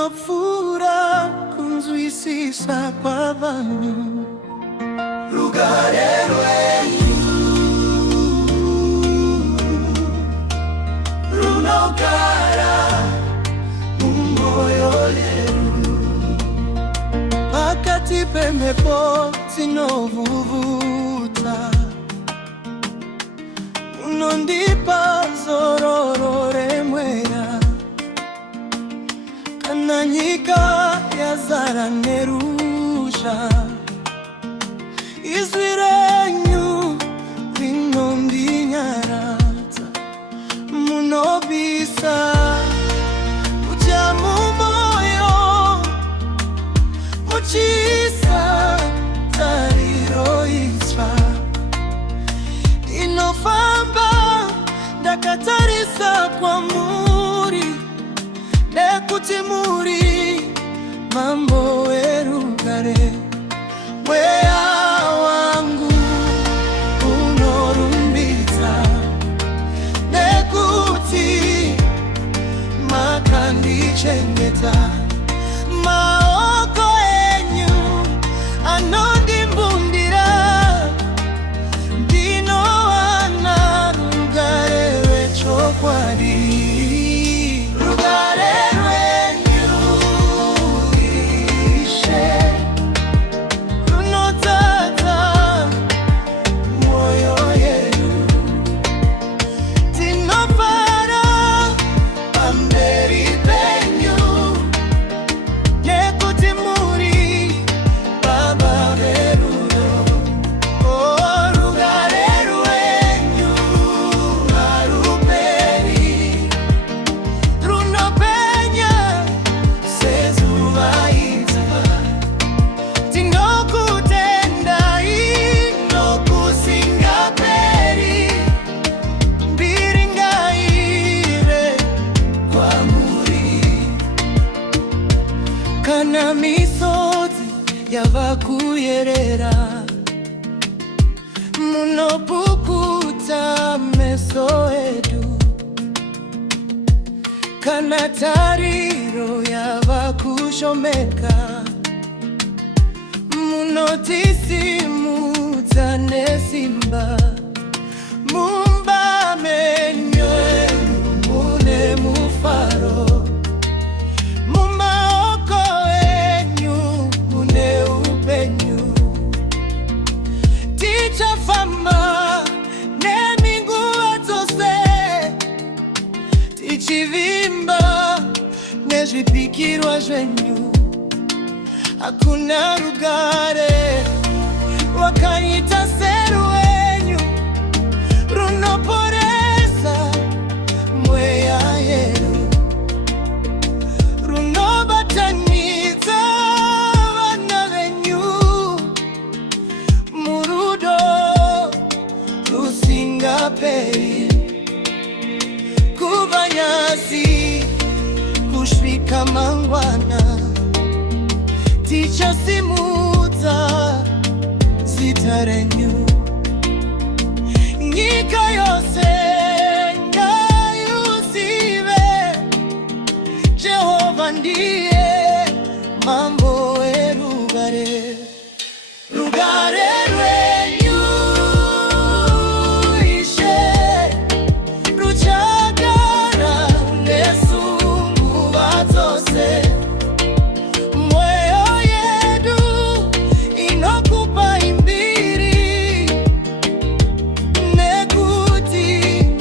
runofura kunzwisisa kwa vanhu. Rugare rwenyu runogara mumwoyo yedu, pakati pemhepo dzinovhuvuta, unondipa zororo remweya. Kana nyika yazara nerusha, izwi renyu rinondinyaradza. Munobisa kuja mumoyo, muchiisa tariro itsva. Inofamba ndakatarisa kwamuri, nekuti muri mambo werugare. Mweya wangu unorumbidza, nekuti makandichengeta. Maoko enyu anondimbundira, ndinowana rugare rwechokwadi. Rugare rwenyu Ishe runotadza mwoyo yedu. Tinofara pamberi penyu, nekuti muri Baba verudo. Oh, rugare rwenyu haruperi, runopenya sezuva idzva. Tinokutendai nokusingaperi, mbiri ngaive kwamuri. Kana misodzi yava kuyerera, munopukuta meso edu. Kana tariro yava kushomeka, munotisimudza nesimba. Mumba menyu mune mufaro, mumaoko enyu mune upenyu. Tichafamba neminguva dzose, tichivimba nezvipikirwa zvenyu. Hakuna rugare rwakaita serwenyu, runoporesa mweya yedu, runobatanidza vana venyu murudo rusingaperi. Kuva nyasi kusvika mangwana, tichasimudza zita renyu. Nyika yose ngaiuzive, Jehovha ndiye mambo werugare. Rugare rwenyu Ishe ruchagara nesu nguva dzose. Mwoyo yedu inokupa imbiri, nekuti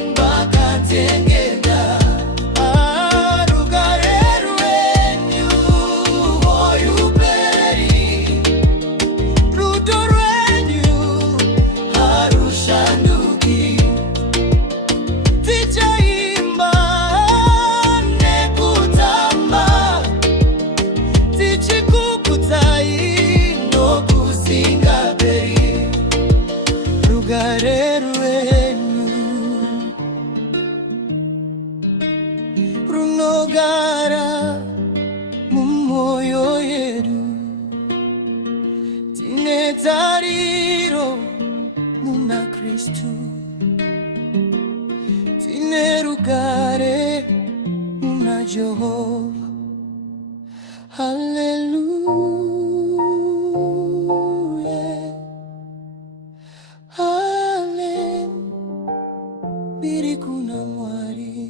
mbakatengeda. Rugare rwenyu hoyuperi, rudo rwenyu harushanduki. Tichaimba nekutamba, tichikukudzai nokusingaperi. Rugare rwenyu runogara mumwoyo yedu. Tine tariro muna Kristu, tine rugare muna Jehovha. siri kuna mwari.